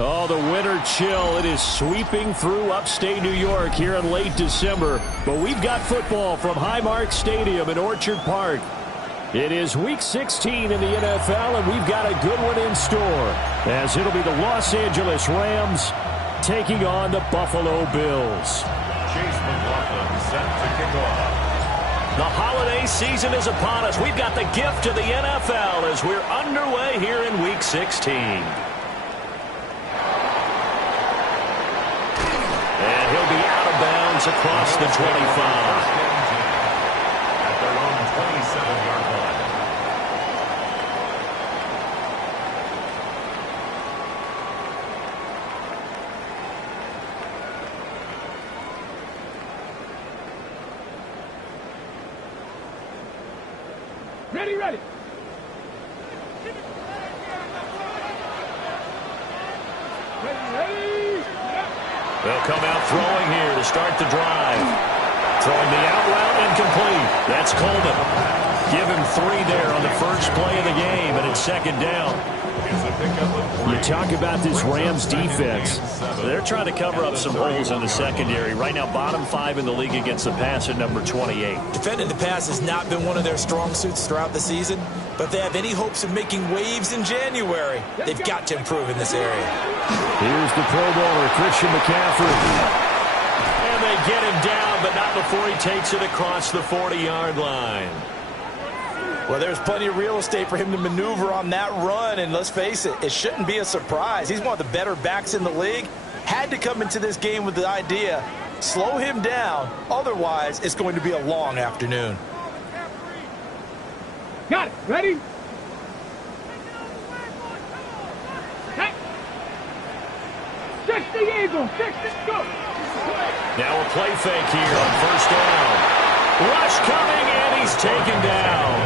Oh, the winter chill. It is sweeping through upstate New York here in late December. But we've got football from Highmark Stadium in Orchard Park. It is Week 16 in the NFL, and we've got a good one in store, as it'll be the Los Angeles Rams taking on the Buffalo Bills. Chase McLaughlin set to kick off. The holiday season is upon us. We've got the gift of the NFL as we're underway here in Week 16. And he'll be out of bounds across the 25. At their own 27-yard line. Ready. Ready. They'll come out throwing here to start the drive. Throwing the out route incomplete. That's Coleman. Give him 3 there on the first play of the game, and it's second down. You talk about this Rams defense. They're trying to cover up some holes in the secondary. Right now, bottom 5 in the league against the pass at number 28. Defending the pass has not been one of their strong suits throughout the season, but if they have any hopes of making waves in January, they've got to improve in this area. Here's the Pro Bowler, Christian McCaffrey. And they get him down, but not before he takes it across the 40-yard line. Well, there's plenty of real estate for him to maneuver on that run, and let's face it, it shouldn't be a surprise. He's one of the better backs in the league. Had to come into this game with the idea, slow him down, otherwise it's going to be a long afternoon. Got it. Ready? Fix the eagle. Fix it. Go. Now a play fake here on first down. Rush coming, and he's taken down.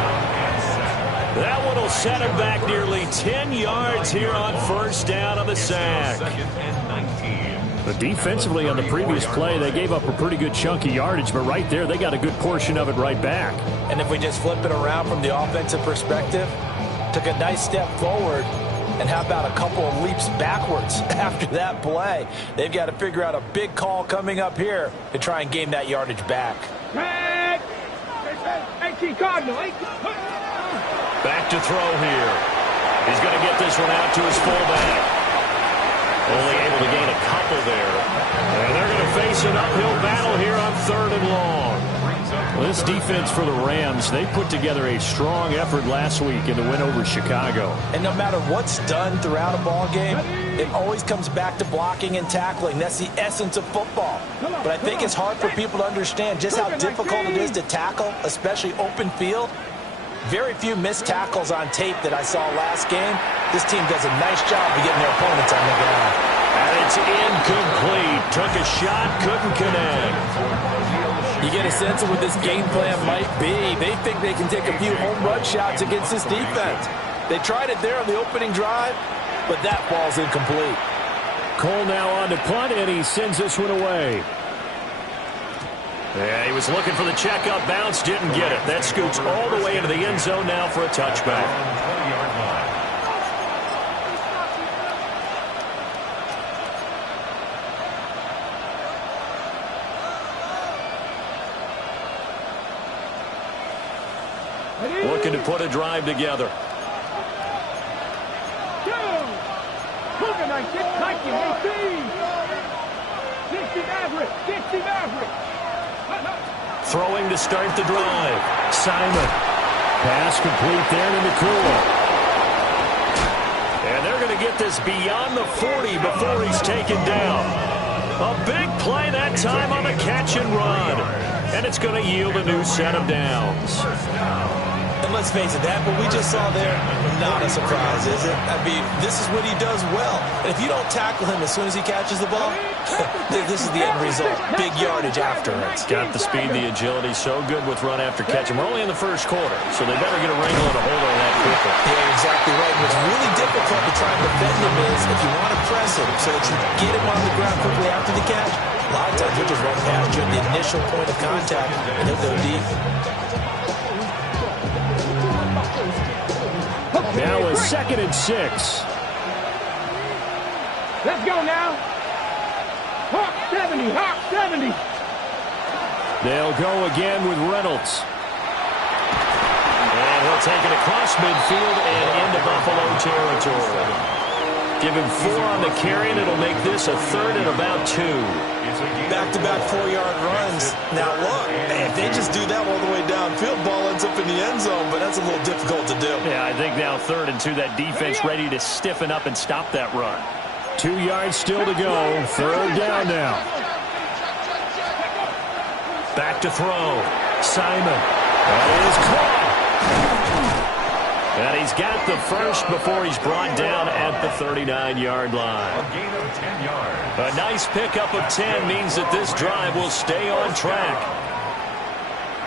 That one will set him back nearly 10 yards here on first down on the sack. But defensively on the previous play, they gave up a pretty good chunk of yardage, but right there, they got a good portion of it right back. And if we just flip it around from the offensive perspective, took a nice step forward, and how about a couple of leaps backwards after that play? They've got to figure out a big call coming up here to try and gain that yardage back. Cardinal. Back to throw here. He's going to get this one out to his fullback. Only able to gain a couple there. And they're going to face an uphill battle here on 3rd and long. Well, this defense for the Rams, they put together a strong effort last week in the win over Chicago. And no matter what's done throughout a ball game, it always comes back to blocking and tackling. That's the essence of football. But I think it's hard for people to understand just how difficult it is to tackle, especially open field. Very few missed tackles on tape that I saw last game. This team does a nice job of getting their opponents on the ground. And it's incomplete. Took a shot, couldn't connect. You get a sense of what this game plan might be. They think they can take a few home run shots against this defense. They tried it there on the opening drive, but that ball's incomplete. Cole now on to punt, and he sends this one away. Yeah, he was looking for the checkup bounce, didn't get it. That scoots all the way into the end zone now for a touchback. Looking to put a drive together. Throwing to start the drive. Simon. Pass complete there to Nakua. And they're going to get this beyond the 40 before he's taken down. A big play that time on the catch and run. And it's going to yield a new set of downs. And let's face it, that what we just saw there, not a surprise, is it? I mean, this is what he does well. And if you don't tackle him as soon as he catches the ball, this is the end result. Big yardage after it. Got the speed, the agility, so good with run after catch. And we're only in the first quarter, so they better get a wrangle and a hold on that quickly. Yeah, exactly right. What's really difficult to try and defend him is if you want to press him so that you get him on the ground quickly after the catch, a lot of times he'll just run past you at the initial point of contact, and he'll go deep. Now a 2nd and 6. Let's go now. Hawk 70. Hawk 70. They'll go again with Reynolds. And he'll take it across midfield and into Buffalo territory. Give him 4 on the carry, and it'll make this a 3rd and about 2. Back-to-back 4-yard runs. Now, look, if they just do that all the way downfield, ball ends up in the end zone, but that's a little difficult to do. Yeah, I think now 3rd and 2, that defense ready to stiffen up and stop that run. 2 yards still to go. 3rd down now. Back to throw. Simon. That is caught. And he's got the first before he's brought down at the 39-yard line. A gain of 10 yards. A nice pickup of 10 means that this drive will stay on track.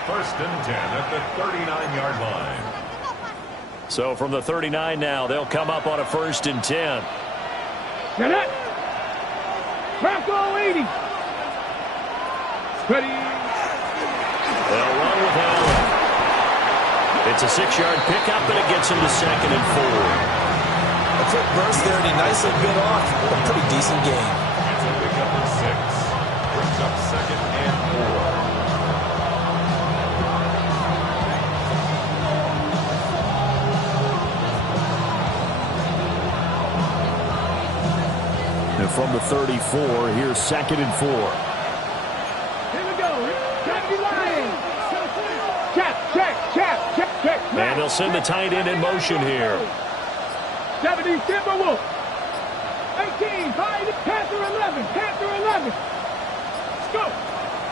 1st and 10 at the 39-yard line. So from the 39 now, they'll come up on a 1st and 10. Now that. Bronco 80. Ready. They'll run with Allen. It's a 6-yard pickup, and it gets him to 2nd and 4. A quick burst there, and he nicely bit off a pretty decent game. It's a pickup of 6. Brings up 2nd and 4. And from the 34, here's 2nd and 4. Here we go. Deputy Lion. Check. And they'll send the tight end in motion here. 70 Timberwolf. 18, Panther 11. Let's go.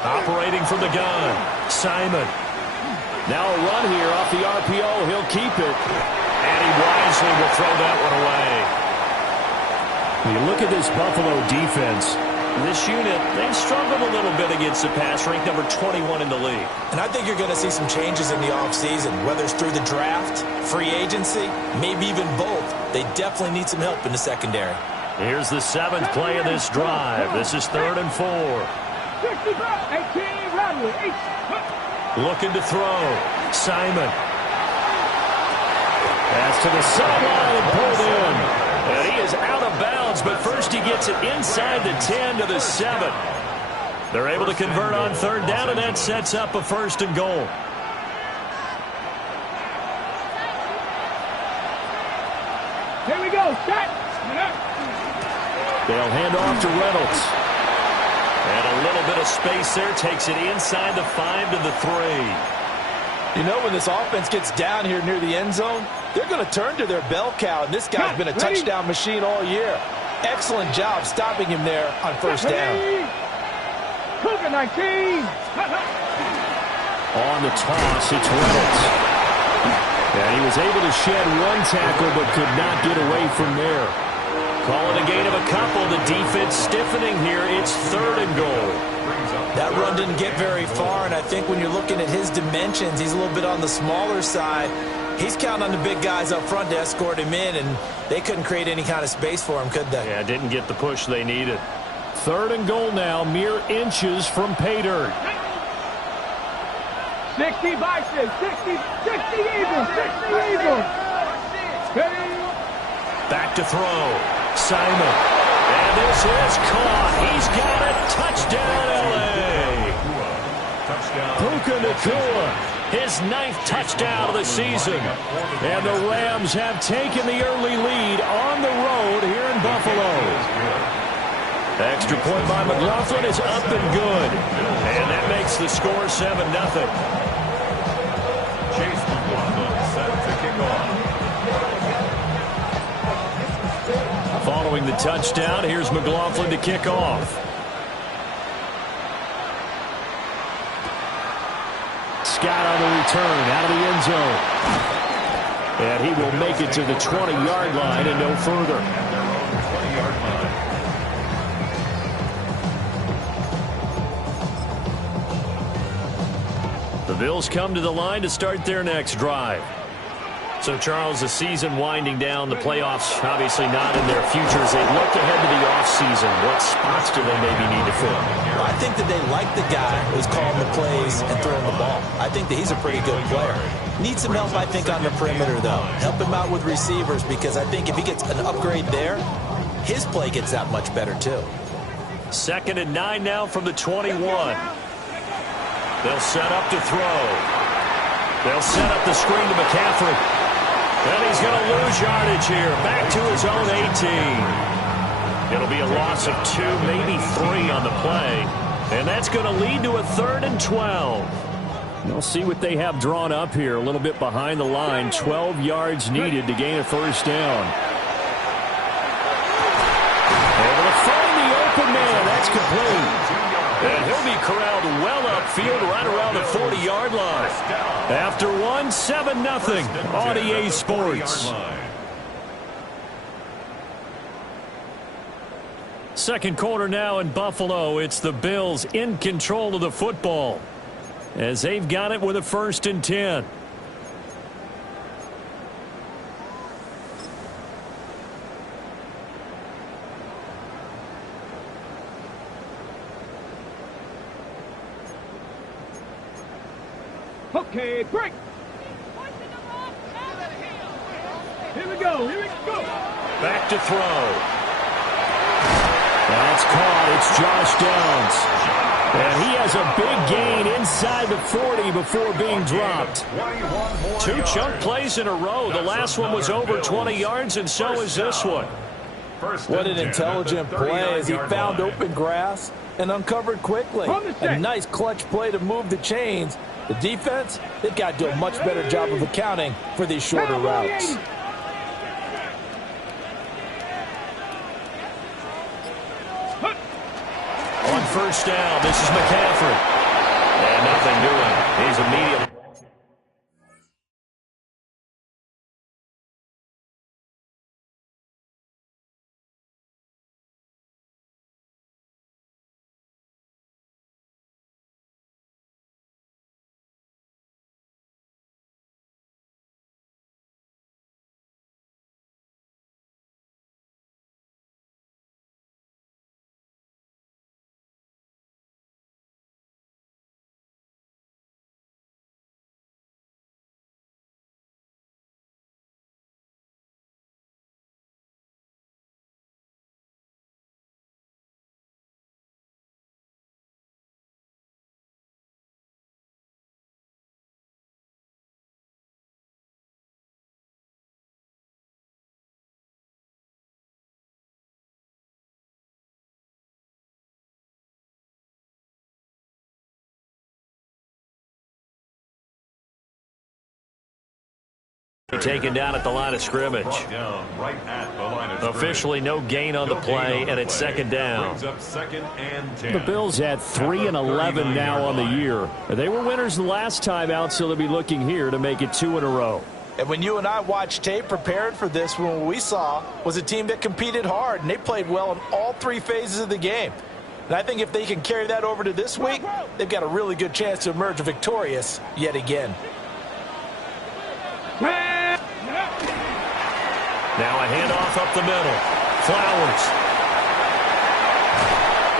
Operating from the gun. Simon. Now a run here off the RPO. He'll keep it. And he wisely will throw that one away. You look at this Buffalo defense. This unit, they've struggled a little bit against the pass, ranked number 21 in the league. And I think you're going to see some changes in the offseason, whether it's through the draft, free agency, maybe even both. They definitely need some help in the secondary. Here's the 7th play of this drive. This is 3rd and 4. 18, Rodney, Looking to throw. Simon. Pass to the sideline and pulled in. And he is out of bounds, but first he gets it inside the 10 to the 7. They're able to convert on 3rd down, and that sets up a 1st and goal. Here we go, set. They'll hand off to Reynolds. And a little bit of space there, takes it inside the 5 to the 3. You know, when this offense gets down here near the end zone, they're going to turn to their bell cow, and this guy's been a touchdown machine all year. Excellent job stopping him there on 1st down. Cougar 19. On the toss, it's Reynolds. And he was able to shed 1 tackle, but could not get away from there. Calling a gain of a couple. The defense stiffening here. It's 3rd and goal. That run didn't get very far, and I think when you're looking at his dimensions, he's a little bit on the smaller side. He's counting on the big guys up front to escort him in, and they couldn't create any kind of space for him, could they? Yeah, didn't get the push they needed. 3rd and goal now, mere inches from pay dirt. 60 Bison, 60 Eagles, 60 Eagles. Back to throw. Simon. And this is caught. He's got it. Touchdown, L.A. Puka Nacua, his 9th touchdown of the season. And the Rams have taken the early lead on the road here in Buffalo. Extra point by McLaughlin is up and good. And that makes the score 7-0. Chase McLaughlin set to kick off. Following the touchdown, here's McLaughlin to kick off. Scott on the return, out of the end zone. And he will make it to the 20-yard line and no further. 20-yard line. The Bills come to the line to start their next drive. So, Charles, the season winding down, the playoffs obviously not in their future. As they look ahead to the offseason, what spots do they maybe need to fill? Well, I think that they like the guy who's calling the plays and throwing the ball. I think that he's a pretty good player. Needs some help, I think, on the perimeter, though. Help him out with receivers, because I think if he gets an upgrade there, his play gets that much better, too. 2nd and 9 now from the 21. They'll set up to throw. They'll set up the screen to McCaffrey. And he's going to lose yardage here. Back to his own 18. It'll be a loss of 2, maybe 3 on the play. And that's going to lead to a 3rd and 12. We'll see what they have drawn up here. A little bit behind the line. 12 yards needed to gain a 1st down. Able to find the open man. That's complete. And he'll be corralled well upfield right around the 40-yard line. After 1, 7-0 on EA Sports. Second quarter now in Buffalo. It's the Bills in control of the football as they've got it with a 1st and 10. Okay, break. Here we go. Back to throw. That's caught. It's Josh Downs. And he has a big gain inside the 40 before being dropped. 2 chunk plays in a row. The last one was over 20 yards, and so is this one. What an intelligent play as he found open grass and uncovered quickly. A nice clutch play to move the chains. The defense, they've got to do a much better job of accounting for these shorter routes. On 1st down, this is McCaffrey. And nothing doing. He's immediately Taken down at the line of scrimmage. Officially no gain on the play, and it's second down. The Bills at 3-11 now on the year. They were winners the last time out, so they'll be looking here to make it 2 in a row. And when you and I watched tape prepared for this, what we saw was a team that competed hard, and they played well in all three phases of the game. And I think if they can carry that over to this week, they've got a really good chance to emerge victorious yet again. Now a handoff up the middle. Flowers.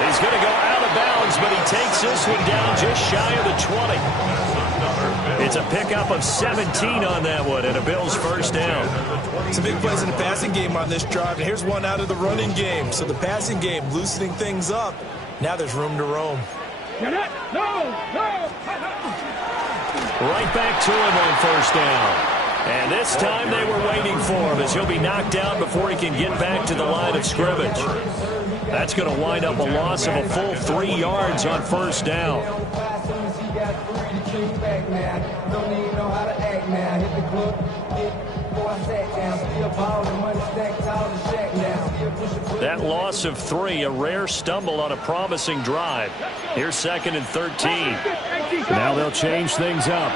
He's going to go out of bounds, but he takes this one down just shy of the 20. It's a pickup of 17 on that one, and a Bills first down. Some big plays in the passing game on this drive, and here's one out of the running game. So the passing game loosening things up. Now there's room to roam. Right back to him on first down. And this time they were waiting for him as he'll be knocked down before he can get back to the line of scrimmage. That's going to wind up a loss of a full 3 yards on first down. That loss of 3, a rare stumble on a promising drive. Here's 2nd and 13. Now they'll change things up.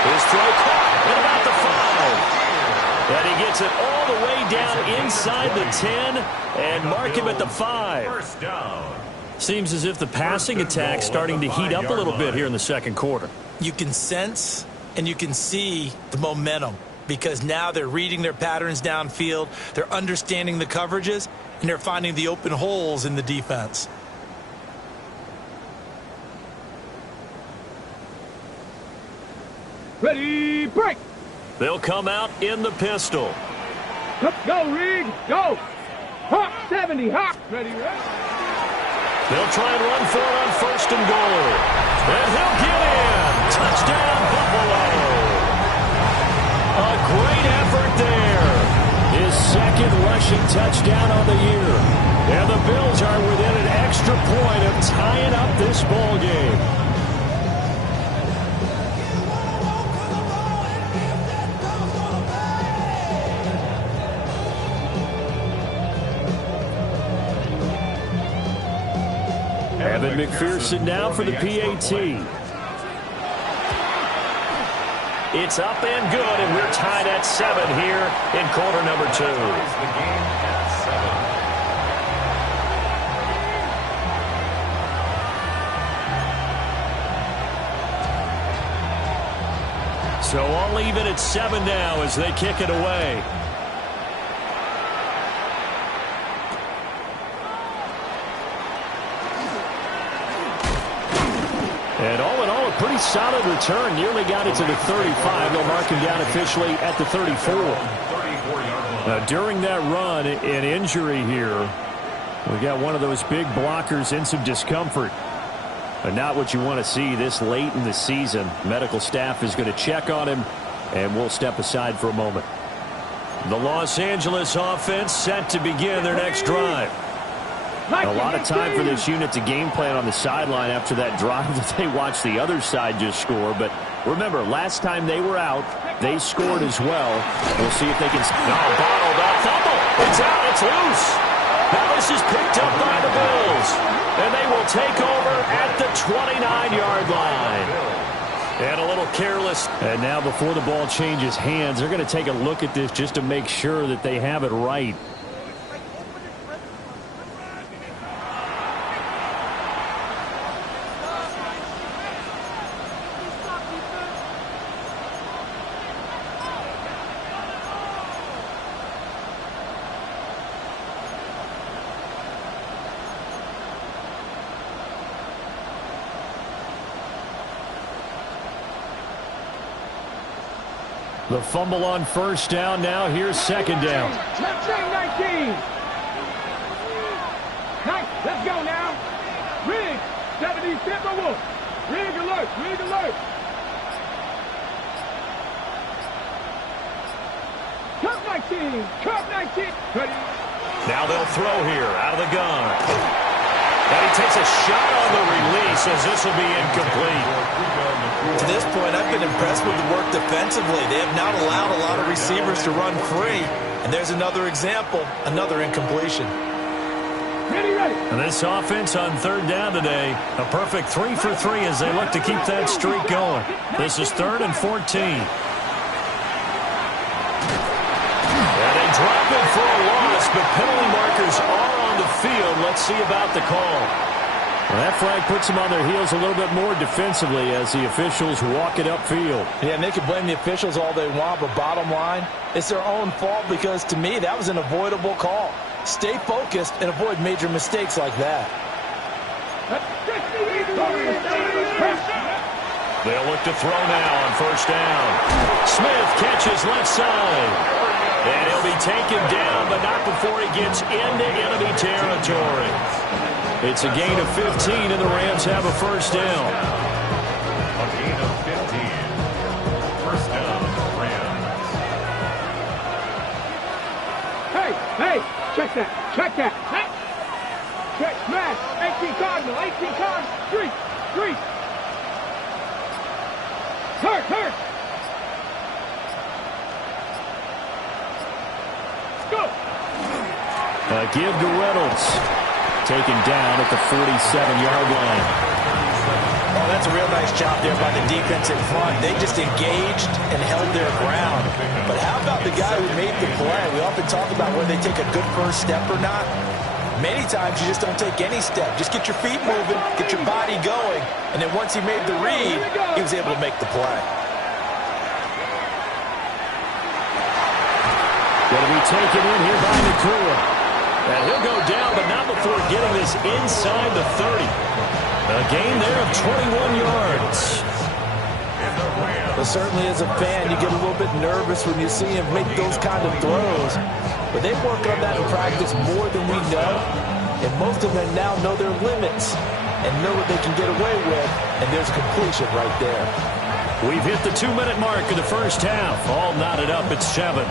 His throw caught at about the 5. And he gets it all the way down inside the 10 and mark him at the 5. First down. Seems as if the passing attack's starting to heat up a little bit here in the second quarter. You can sense and you can see the momentum because now they're reading their patterns downfield, they're understanding the coverages, and they're finding the open holes in the defense. Ready, break. They'll come out in the pistol. Go, Rig, go. Hawk 70, Hawk. Ready, ready. They'll try and run for it on first and goal. And he'll get in. Touchdown, Buffalo. A great effort there. His second rushing touchdown on the year. And the Bills are within an extra point of tying up this ball game. Evan McPherson now for the PAT. It's up and good, and we're tied at 7 here in quarter number 2. The game at 7. So I'll leave it at 7 now as they kick it away. And all in all, a pretty solid return. Nearly got it to the 35. They'll mark him down officially at the 34. During that run, an injury here. We got one of those big blockers in some discomfort. But not what you want to see this late in the season. Medical staff is going to check on him, and we'll step aside for a moment. The Los Angeles offense set to begin their next drive. A lot of time for this unit to game plan on the sideline after that drive that they watched the other side just score. But remember, last time they were out, they scored as well. We'll see if they can... Bottled up. Fumble. It's out. It's loose. Now this is picked up by the Bills. And they will take over at the 29-yard line. And a little careless. And now before the ball changes hands, they're going to take a look at this just to make sure that they have it right. The fumble on first down. Now here's second down. Touchdown 19. Let's go now. Rig, 70, Timberwolf. Rig alert, Rig alert. Cup 19, Cup 19. Ready. Now they'll throw here out of the gun. And he takes a shot on the release as this will be incomplete. To this point, I've been impressed with the work defensively. They have not allowed a lot of receivers to run free. And there's another example, another incompletion. And this offense on third down today, a perfect 3 for 3 as they look to keep that streak going. This is 3rd and 14. And they drop it for a loss, but penalty markers are on the field. Let's see about the call. Well, that flag puts them on their heels a little bit more defensively as the officials walk it upfield. Yeah, and they can blame the officials all they want, but bottom line, it's their own fault because, to me, that was an avoidable call. Stay focused and avoid major mistakes like that. They'll look to throw now on first down. Smith catches left side. And he'll be taken down, but not before he gets into enemy territory. It's a gain of 15, and the Rams have a first down. A gain of 15. First down, Rams. Hey, check that. Hey. Check, smash, 18 Cardinal, 18 Cardinal, three. Hurt. Let's go. Give to Reynolds. Taken down at the 47-yard line. Oh, that's a real nice job there by the defense in front. They just engaged and held their ground. But how about the guy who made the play? We often talk about whether they take a good first step or not. Many times you just don't take any step. Just get your feet moving, get your body going, and then once he made the read, he was able to make the play. Going to be taken in here by Nakua. And he'll go down, but not before getting this inside the 30. A gain there of 21 yards. But certainly as a fan, you get a little bit nervous when you see him make those kind of throws. But they work on that in practice more than we know. And most of them now know their limits and know what they can get away with. And there's a completion right there. We've hit the 2-minute mark of the first half. All knotted up at 7.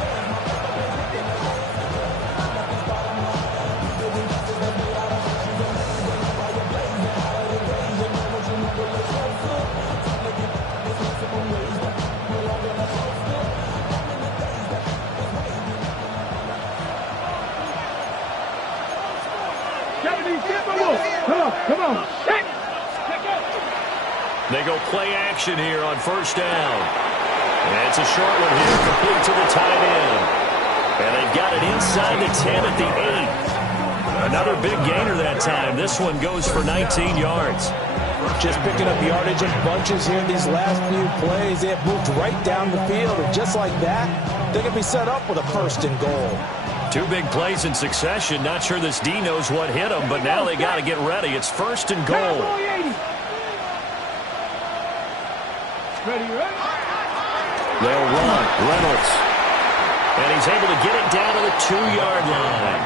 Come on. They go play action here on first down. And it's a short one here, complete to the tight end. And they've got it inside the 10 at the 8. Another big gainer that time. This one goes for 19 yards. Just picking up yardage in bunches here in these last few plays. They have moved right down the field. And just like that, they can be set up with a first and goal. 2 big plays in succession. Not sure this D knows what hit them, but now they got to get ready. It's first and goal. They'll run. Reynolds. And he's able to get it down to the 2-yard line.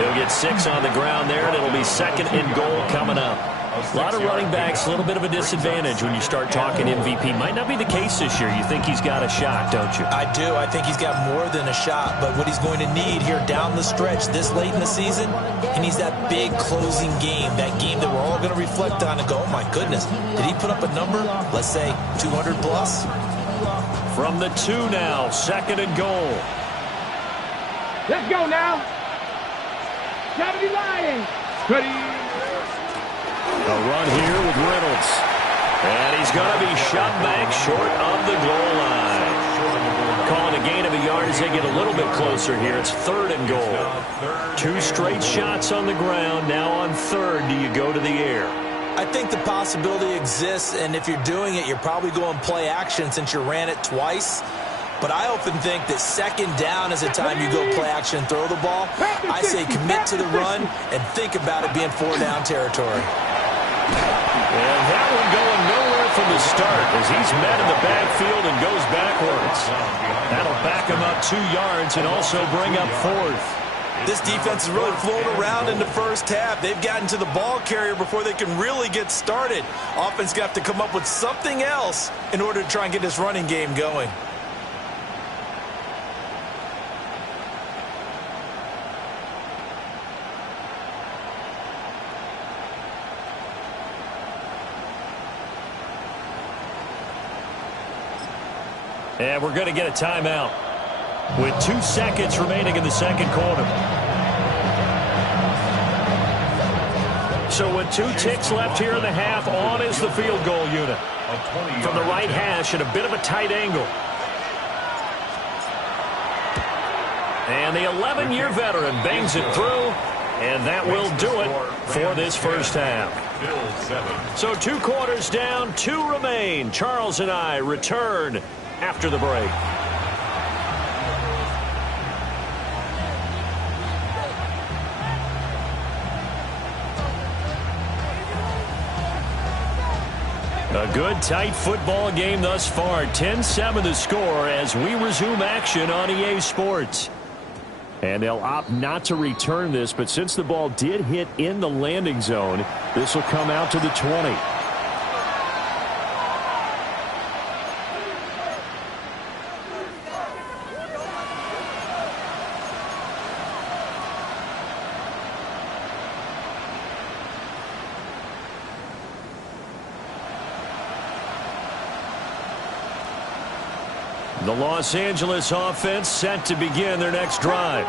He'll get 6 on the ground there, and it'll be second and goal coming up. A lot of running backs, a little bit of a disadvantage when you start talking MVP. Might not be the case this year. You think he's got a shot, don't you? I do. I think he's got more than a shot. But what he's going to need here down the stretch this late in the season, he needs that big closing game, that game that we're all going to reflect on and go, oh, my goodness, did he put up a number, let's say, 200 plus? From the 2 now, second and goal. Let's go now. Gotta be lying. Ready. A run here with Reynolds. And he's going to be shot back short of the goal line. Calling a gain of a yard as they get a little bit closer here. It's third and goal. 2 straight shots on the ground. Now on third, do you go to the air? I think the possibility exists, and if you're doing it, you're probably going play action since you ran it twice. But I often think that second down is a time you go play action and throw the ball. I say commit to the run and think about it being 4-down territory. And that one going nowhere from the start as he's met in the backfield and goes backwards. That'll back him up 2 yards and also bring up fourth. This defense has really flown around in the first half. They've gotten to the ball carrier before they can really get started. Offense got to come up with something else in order to try and get this running game going. And we're going to get a timeout with 2 seconds remaining in the second quarter. So with 2 ticks left here in the half, on is the field goal unit. From the right hash at a bit of a tight angle. And the 11-year veteran bangs it through, and that will do it for this first half. So 2 quarters down, 2 remain. Charles and I return after the break. A good, tight football game thus far. 10-7 the score as we resume action on EA Sports. And they'll opt not to return this, but since the ball did hit in the landing zone, this will come out to the 20. The Los Angeles offense set to begin their next drive.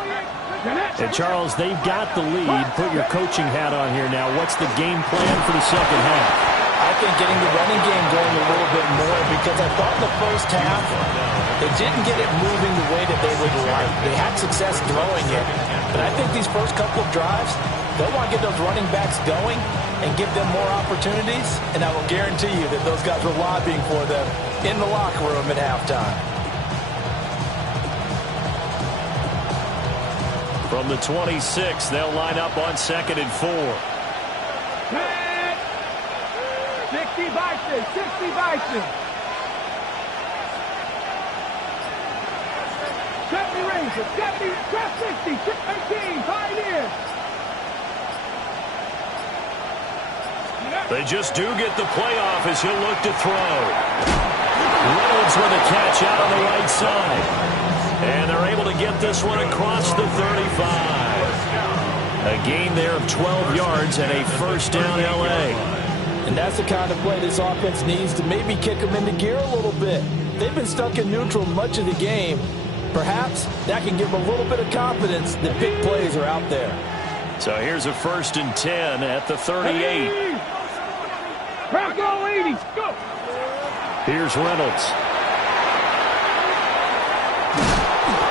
And, Charles, they've got the lead. Put your coaching hat on here now. What's the game plan for the second half? I think getting the running game going a little bit more, because I thought in the first half they didn't get it moving the way that they would like. They had success throwing it. But I think these first couple of drives, they'll want to get those running backs going and give them more opportunities. And I will guarantee you that those guys were lobbying for them in the locker room at halftime. From the 26, they'll line up on 2nd and 4. 60 Bison, 60 Bison. 70 Rangers, 70, 60, 18, Pioneers. They just do get the playoff as he'll look to throw. Reynolds with a catch out on the right side. And they're able to get this one across the 35. A gain there of 12 yards and a first down L.A. And that's the kind of play this offense needs to maybe kick them into gear a little bit. They've been stuck in neutral much of the game. Perhaps that can give them a little bit of confidence that big plays are out there. So here's a 1st and 10 at the 38. Go 80, go. Here's Reynolds.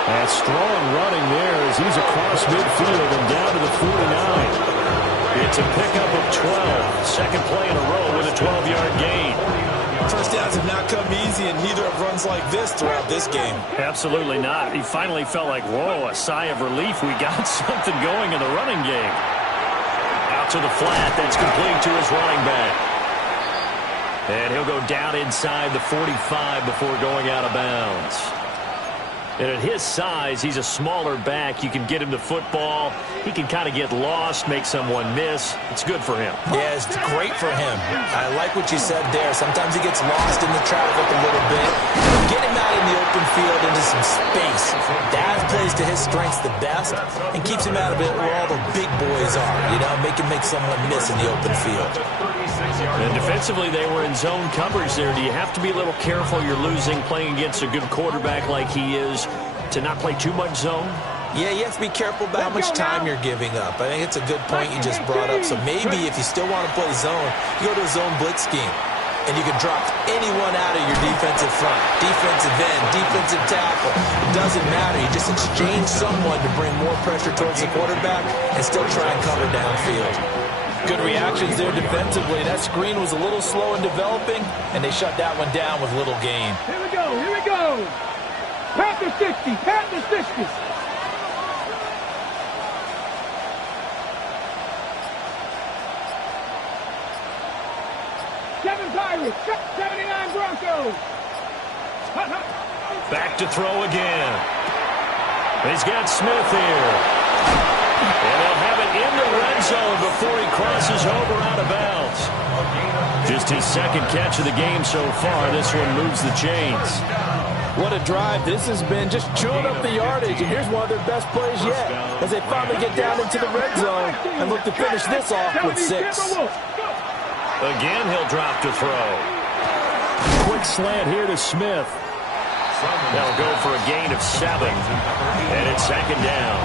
And strong running there as he's across midfield and down to the 49. It's a pickup of 12. Second play in a row with a 12-yard gain. First downs have not come easy, and neither have runs like this throughout this game. Absolutely not. He finally felt like, whoa, a sigh of relief. We got something going in the running game. Out to the flat. That's complete to his running back. And he'll go down inside the 45 before going out of bounds. And at his size, he's a smaller back. You can get him the football. He can kind of get lost, make someone miss. It's good for him. Yeah, it's great for him. I like what you said there. Sometimes he gets lost in the traffic a little bit. Get him out in the open field into some space. That plays to his strengths the best and keeps him out of it where all the big boys are. You know, make someone miss in the open field. And defensively, they were in zone coverage there. Do you have to be a little careful? You're losing playing against a good quarterback like he is to not play too much zone? Yeah, you have to be careful about how much time you're giving up. I think it's a good point you just brought up. So maybe if you still want to play zone, you go to a zone blitz scheme. And you can drop anyone out of your defensive front. Defensive end, defensive tackle. It doesn't matter. You just exchange someone to bring more pressure towards the quarterback and still try and cover downfield. Good reactions there defensively. That screen was a little slow in developing, and they shut that one down with little gain. Here we go, here we go. Panther 60, Panther 60. Pirates, 79 Broncos. Back to throw again. He's got Smith here. And they'll have it in the red zone before he crosses over out of bounds. Just his second catch of the game so far. This one moves the chains. What a drive this has been, just chewing up the yardage. And here's one of their best plays yet as they finally get down into the red zone and look to finish this off with 6. Again, he'll drop to throw. Quick slant here to Smith. They'll go for a gain of 7. And it's second down.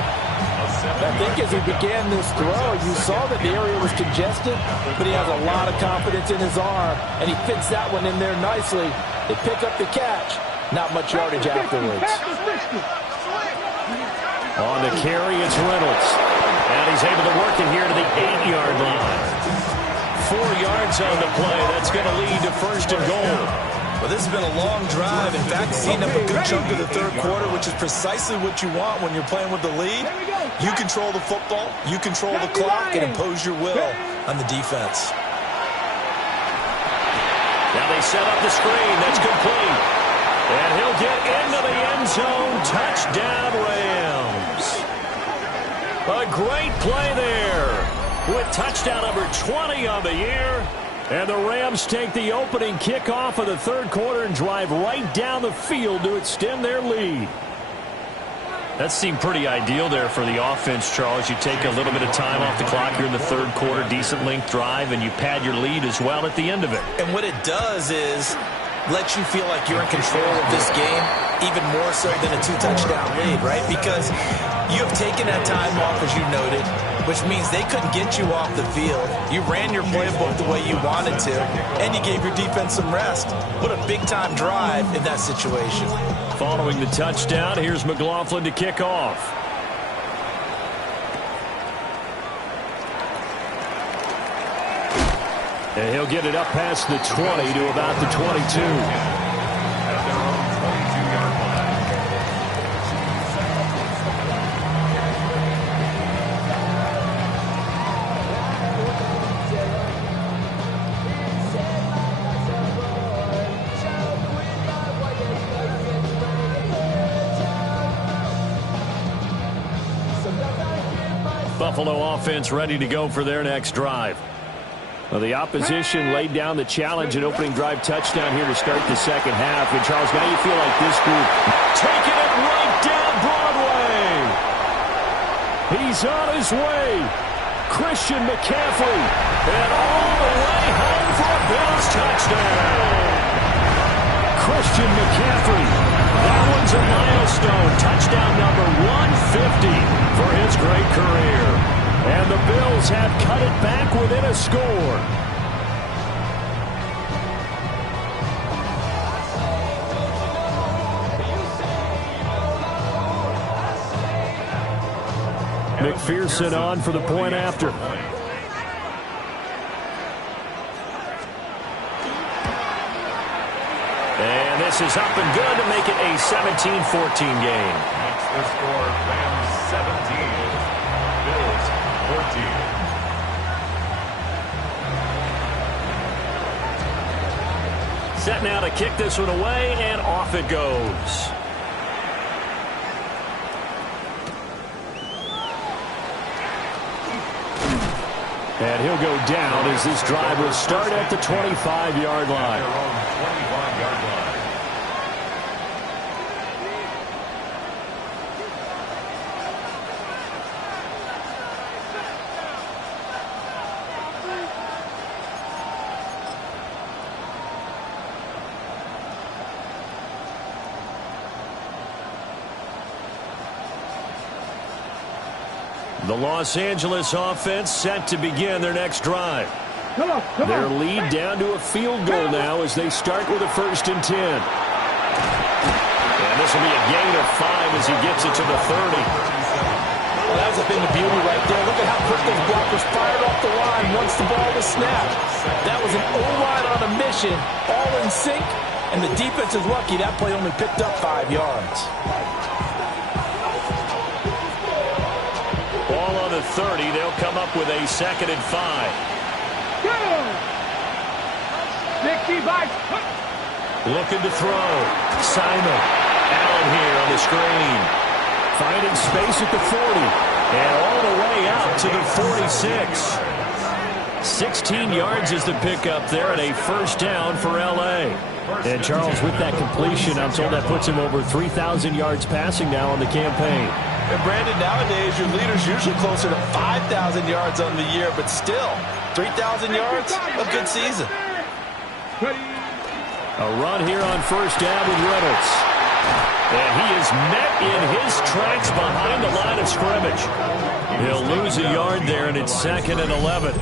I think as he began this throw, you saw that the area was congested, but he has a lot of confidence in his arm, and he fits that one in there nicely. They pick up the catch. Not much yardage afterwards. On the carry, it's Reynolds. And he's able to work it here to the 8-yard line. 4 yards on the play. That's going to lead to first and goal. Well, this has been a long drive. In fact, it's eaten up a good chunk of the third quarter, which is precisely what you want when you're playing with the lead. You control the football, you control the clock, and impose your will on the defense. Now they set up the screen. That's complete. And he'll get into the end zone. Touchdown, Rams. A great play there with touchdown number 20 on the year. And the Rams take the opening kickoff of the third quarter and drive right down the field to extend their lead. That seemed pretty ideal there for the offense, Charles. You take a little bit of time off the clock here in the third quarter, decent length drive, and you pad your lead as well at the end of it. And what it does is let you feel like you're in control of this game, even more so than a 2-touchdown lead, right? Because you have taken that time off, as you noted, which means they couldn't get you off the field. You ran your playbook the way you wanted to, and you gave your defense some rest. What a big-time drive in that situation. Following the touchdown, here's McLaughlin to kick off. And he'll get it up past the 20 to about the 22. Buffalo offense ready to go for their next drive. Well, the opposition laid down the challenge and opening drive touchdown here to start the second half. And, Charles, now you feel like this group taking it right down Broadway. He's on his way. Christian McCaffrey. And all the way home for a Bills touchdown. Christian McCaffrey. That one's a milestone. Touchdown number 150 for his great career. And the Bills have cut it back within a score. McPherson on for the point after. And this is up and good to make it a 17-14 game. That's the score. Rams 17. Bills 14. Set now to kick this one away, and off it goes. And he'll go down as this drive will start at the 25-yard line. Their own 25-yard line. The Los Angeles offense set to begin their next drive. Their lead down to a field goal now as they start with a 1st and 10. And this will be a gain of 5 as he gets it to the 30. Well, that was a thing of beauty right there. Look at how quick those blockers fired off the line once the ball was snapped. That was an O-line on a mission, all in sync, and the defense is lucky that play only picked up 5 yards. Ball on the 30. They'll come up with a 2nd and 5. Looking to throw. Simon. Allen here on the screen. Finding space at the 40. And all the way out to the 46. 16 yards is the pickup there and a 1st down for L.A. And, Charles, with that completion, I'm told that puts him over 3,000 yards passing now on the campaign. And, Brandon, nowadays your leader's usually closer to 5,000 yards on the year, but still, 3,000 yards, a good season. A run here on 1st down with Reynolds. And he is met in his tracks behind the line of scrimmage. He'll lose a yard there, and it's 2nd and 11.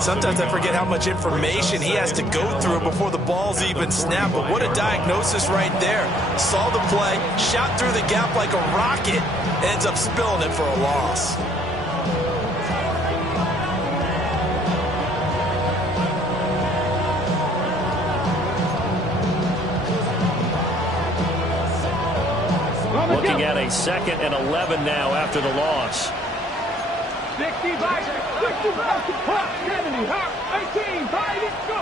Sometimes I forget how much information he has to go through before the ball's even snapped. But what a diagnosis right there. Saw the play, shot through the gap like a rocket, ends up spilling it for a loss. Looking at a 2nd and 11 now after the loss. 65, 70, 18, 5, go.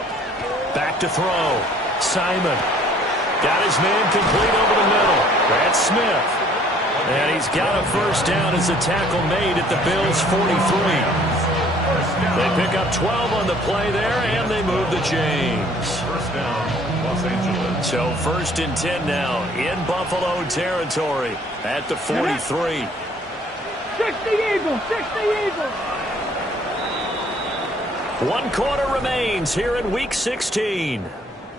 Back to throw. Simon got his man complete over the middle. That's Smith. And he's got a first down as the tackle made at the Bills' 43. They pick up 12 on the play there, and they move the chains. First down, Los Angeles. So 1st and 10 now in Buffalo territory at the 43. 60 Eagles, 60 Eagles. 1 quarter remains here in Week 16.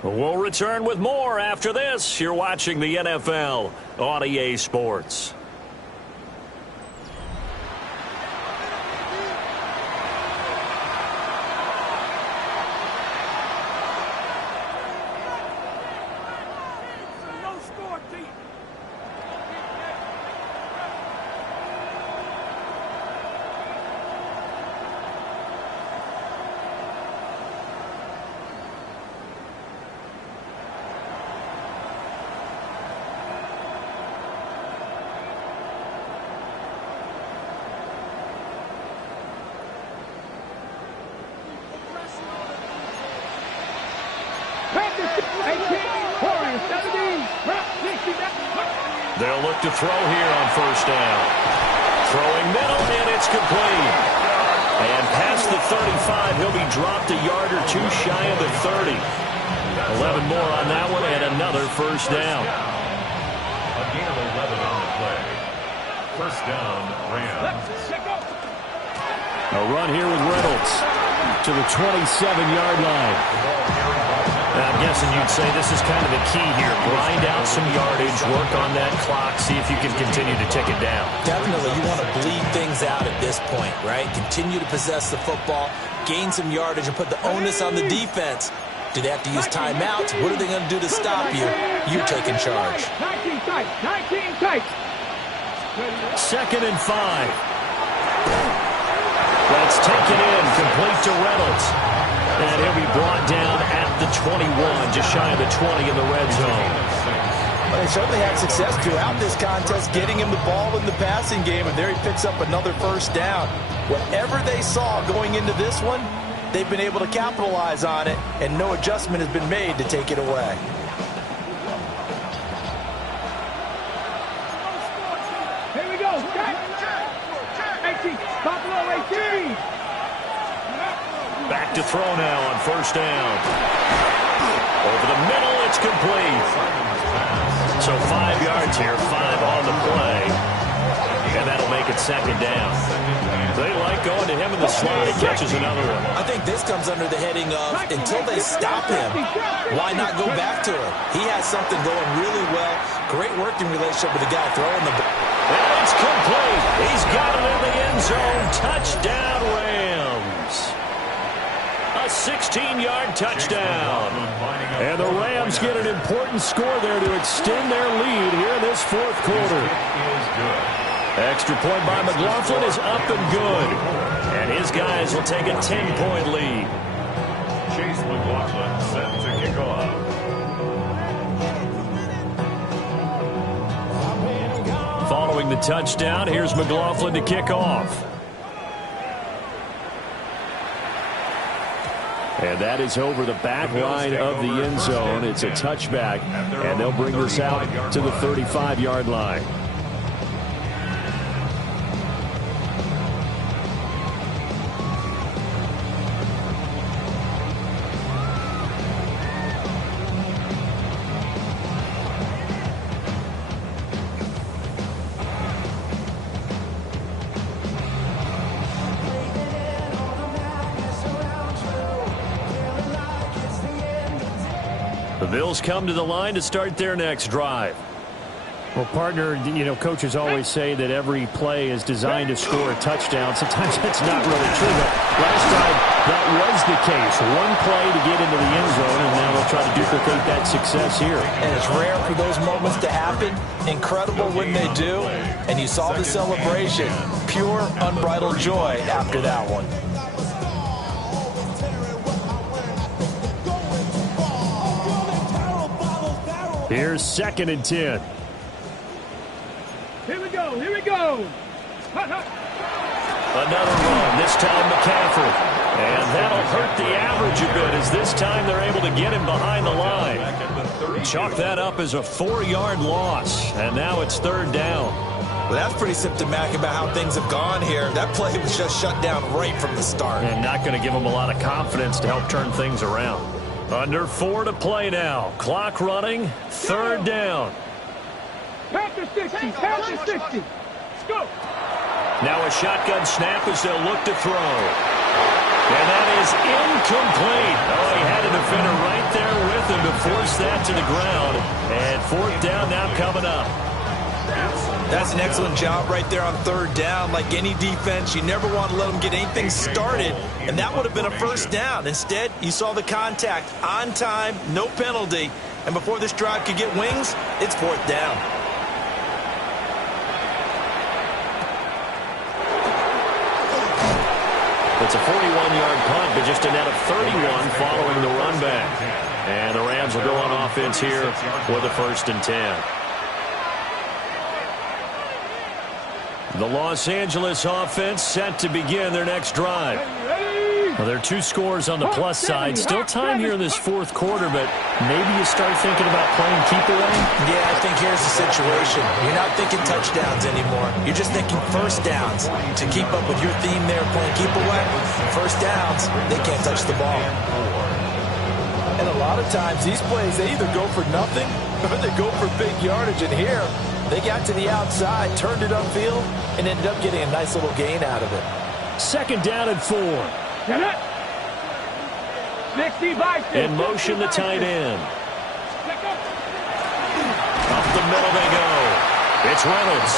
We'll return with more after this. You're watching the NFL on EA Sports. They'll look to throw here on first down. Throwing middle, and it's complete. And past the 35, he'll be dropped a yard or two shy of the 30. 11 more on that one, and another first down. A gain of 11 on the play. First down, Rams. A run here with Reynolds to the 27-yard line. I'm guessing you'd say this is kind of the key here. Grind out some yardage, work on that clock, see if you can continue to tick it down. Definitely, you want to bleed things out at this point, right? Continue to possess the football, gain some yardage, and put the onus on the defense. Do they have to use timeouts? What are they going to do to stop you? You're taking charge. 19 tight, 19 tight. 2nd and 5. That's taken in, complete to Reynolds. And he'll be brought down at the 21, just shy of the 20 in the red zone. Well, they certainly had success throughout this contest, getting him the ball in the passing game, and there he picks up another first down. Whatever they saw going into this one, they've been able to capitalize on it, and no adjustment has been made to take it away. Here we go. 18, Buffalo 18. Back to throw now on first down. Over the middle, it's complete. So 5 yards here, 5 on the play. And that'll make it 2nd down. They like going to him in the slot. He catches another one. I think this comes under the heading of, until they stop him, why not go back to him? He has something going really well. Great working relationship with the guy throwing the ball. And it's complete. He's got it in the end zone. Touchdown, Rams. A 16-yard touchdown. And the Rams get an important score there to extend their lead here in this 4th quarter. Extra point by McLaughlin is up and good. And his guys will take a 10-point lead. Chase McLaughlin set to kick off. Following the touchdown, here's McLaughlin to kick off. And that is over the back line of the end zone. It's a touchback, and they'll bring this out to the 35-yard line. The Bills come to the line to start their next drive. Well, partner, you know, coaches always say that every play is designed to score a touchdown. Sometimes that's not really true, but last time that was the case. One play to get into the end zone, and now they'll try to duplicate that success here. And it's rare for those moments to happen. Incredible when they do. And you saw the celebration. Pure, unbridled joy after that one. Here's 2nd and 10. Here we go. Here we go. Another run, this time McCaffrey. And that'll hurt the average a bit as this time they're able to get him behind the line. Chalk that up as a 4-yard loss. And now it's 3rd down. Well, that's pretty symptomatic about how things have gone here. That play was just shut down right from the start. And not going to give them a lot of confidence to help turn things around. Under 4 to play now. Clock running. 3rd down. Pass the 60. Pass the 60. Let's go. Now a shotgun snap as they'll look to throw. And that is incomplete. Oh, he had a defender right there with him to force that to the ground. And 4th down now coming up. That's an excellent job right there on 3rd down. Like any defense, you never want to let them get anything started, and that would have been a 1st down. Instead, you saw the contact on time, no penalty, and before this drive could get wings, it's 4th down. It's a 41-yard punt, but just a net of 31 following the run back. And the Rams will go on offense here with a 1st and 10. The Los Angeles offense set to begin their next drive. Well, there are 2 scores on the plus side. Still time here in this 4th quarter, but maybe you start thinking about playing keep away? Yeah, I think here's the situation. You're not thinking touchdowns anymore. You're just thinking 1st downs. To keep up with your theme there, playing keep away, 1st downs, they can't touch the ball. And a lot of times, these plays, they either go for nothing or they go for big yardage. And here, they got to the outside, turned it upfield, and ended up getting a nice little gain out of it. 2nd down and 4. Get it. 60 by 60. In motion, the tight end. Up the middle they go. It's Reynolds.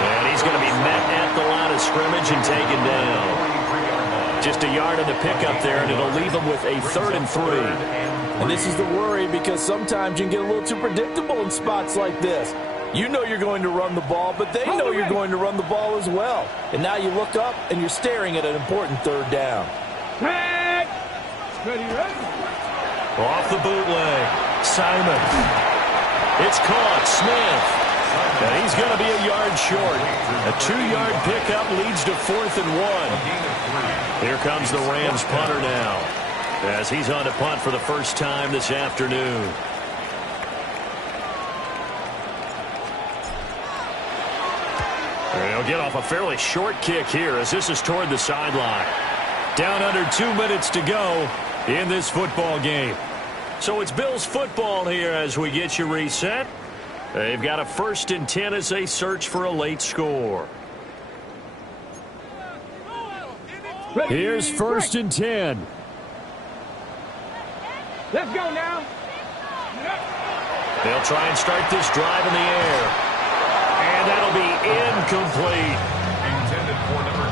And he's going to be met at the line of scrimmage and taken down. Just a yard of the pickup there, and it'll leave him with a 3rd and 3. And this is the worry, because sometimes you can get a little too predictable in spots like this. You know you're going to run the ball, but they know you're going to run the ball as well. And now you look up, and you're staring at an important 3rd down. Ready, ready. Off the bootleg. Simon. It's caught. Smith. And he's going to be a yard short. A 2-yard pickup leads to 4th and 1. Here comes the Rams punter now, as he's on to punt for the first time this afternoon. He'll get off a fairly short kick here as this is toward the sideline. Down under 2 minutes to go in this football game. So it's Bills football here as we get you reset. They've got a 1st and 10 as they search for a late score. Here's 1st and 10. Let's go now. They'll try and start this drive in the air. And that'll be incomplete.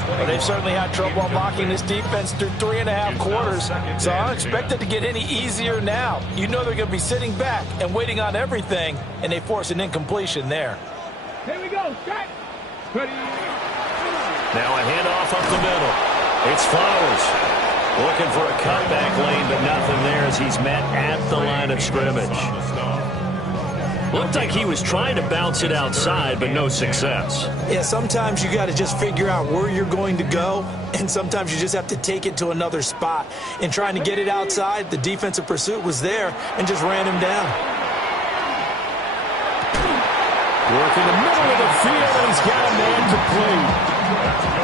Well, they've certainly had trouble unlocking this defense through 3.5 quarters, so I don't expect it to get any easier now. You know they're going to be sitting back and waiting on everything, and they force an incompletion there. Here we go. Shot. Ready. Now a handoff up the middle. It's Flowers. Looking for a cutback lane, but nothing there as he's met at the line of scrimmage. Looked like he was trying to bounce it outside, but no success. Yeah, sometimes you got to just figure out where you're going to go, and sometimes you just have to take it to another spot. In trying to get it outside, the defensive pursuit was there and just ran him down. Working the middle of the field, and he's got a man complete.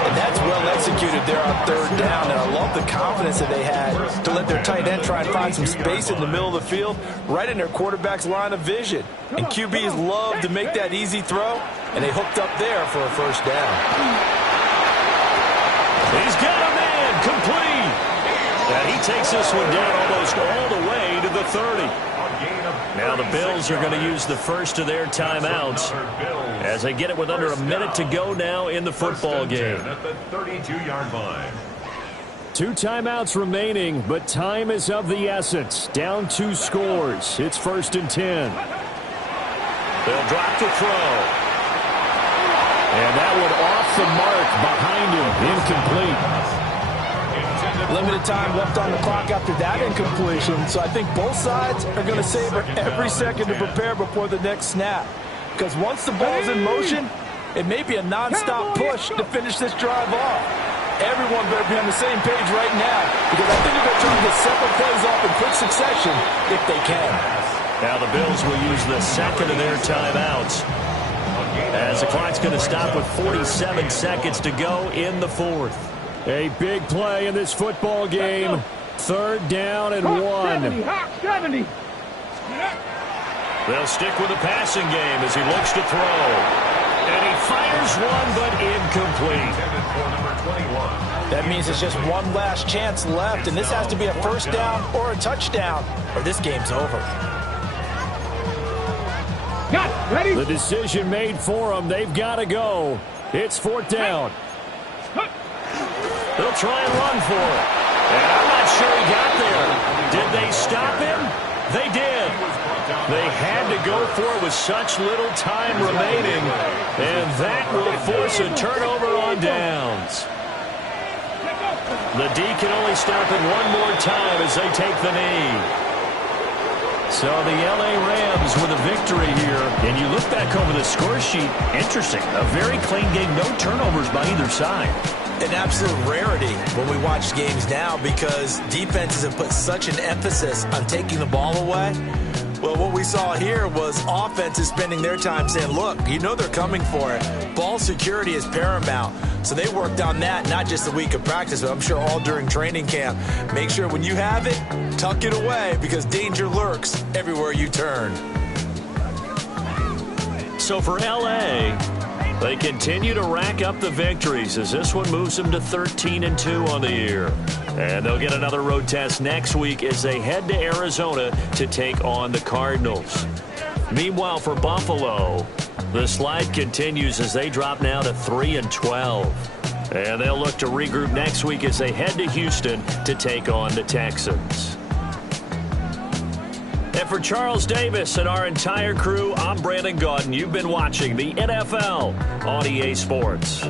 And that's well executed there on 3rd down, and I love the confidence that they had to let their tight end try and find some space in the middle of the field, right in their quarterback's line of vision. And QBs love to make that easy throw, and they hooked up there for a 1st down. He's got a man complete. And he takes this one down almost all the way to the 30. Now the Bills are going to use the first of their timeouts as they get it with under a minute to go now in the football game. At the 32-yard line. 2 timeouts remaining, but time is of the essence. Down 2 scores. It's 1st and 10. They'll drop to throw. And that one off the mark behind him. Incomplete. Limited time left on the clock after that incompletion, so I think both sides are going to savor every second to prepare before the next snap. Because once the ball's in motion, it may be a nonstop push to finish this drive off. Everyone better be on the same page right now, because I think they're going to try to get several plays off in quick succession if they can. Now the Bills will use the second of their timeouts as the clock's going to stop with 47 seconds to go in the 4th. A big play in this football game. 3rd down and 1. Hawk 70. They'll stick with the passing game as he looks to throw. And he fires one, but incomplete. That means it's just one last chance left, and this has to be a first down or a touchdown, or this game's over. Got it. Ready? The decision made for them. They've got to go. It's 4th down. They'll try and run for it. And I'm not sure he got there. Did they stop him? They did. They had to go for it with such little time remaining. And that will force a turnover on downs. The D can only stop it one more time as they take the knee. So the L.A. Rams with a victory here. And you look back over the score sheet, interesting. A very clean game, no turnovers by either side. An absolute rarity when we watch games now because defenses have put such an emphasis on taking the ball away. Well, what we saw here was offenses spending their time saying, look, you know they're coming for it. Ball security is paramount. So they worked on that not just a week of practice, but I'm sure all during training camp. Make sure when you have it, tuck it away because danger lurks everywhere you turn. So for L.A., they continue to rack up the victories as this one moves them to 13-2 on the year. And they'll get another road test next week as they head to Arizona to take on the Cardinals. Meanwhile, for Buffalo, the slide continues as they drop now to 3-12. And they'll look to regroup next week as they head to Houston to take on the Texans. And for Charles Davis and our entire crew, I'm Brandon Gaudin. You've been watching the NFL on EA Sports.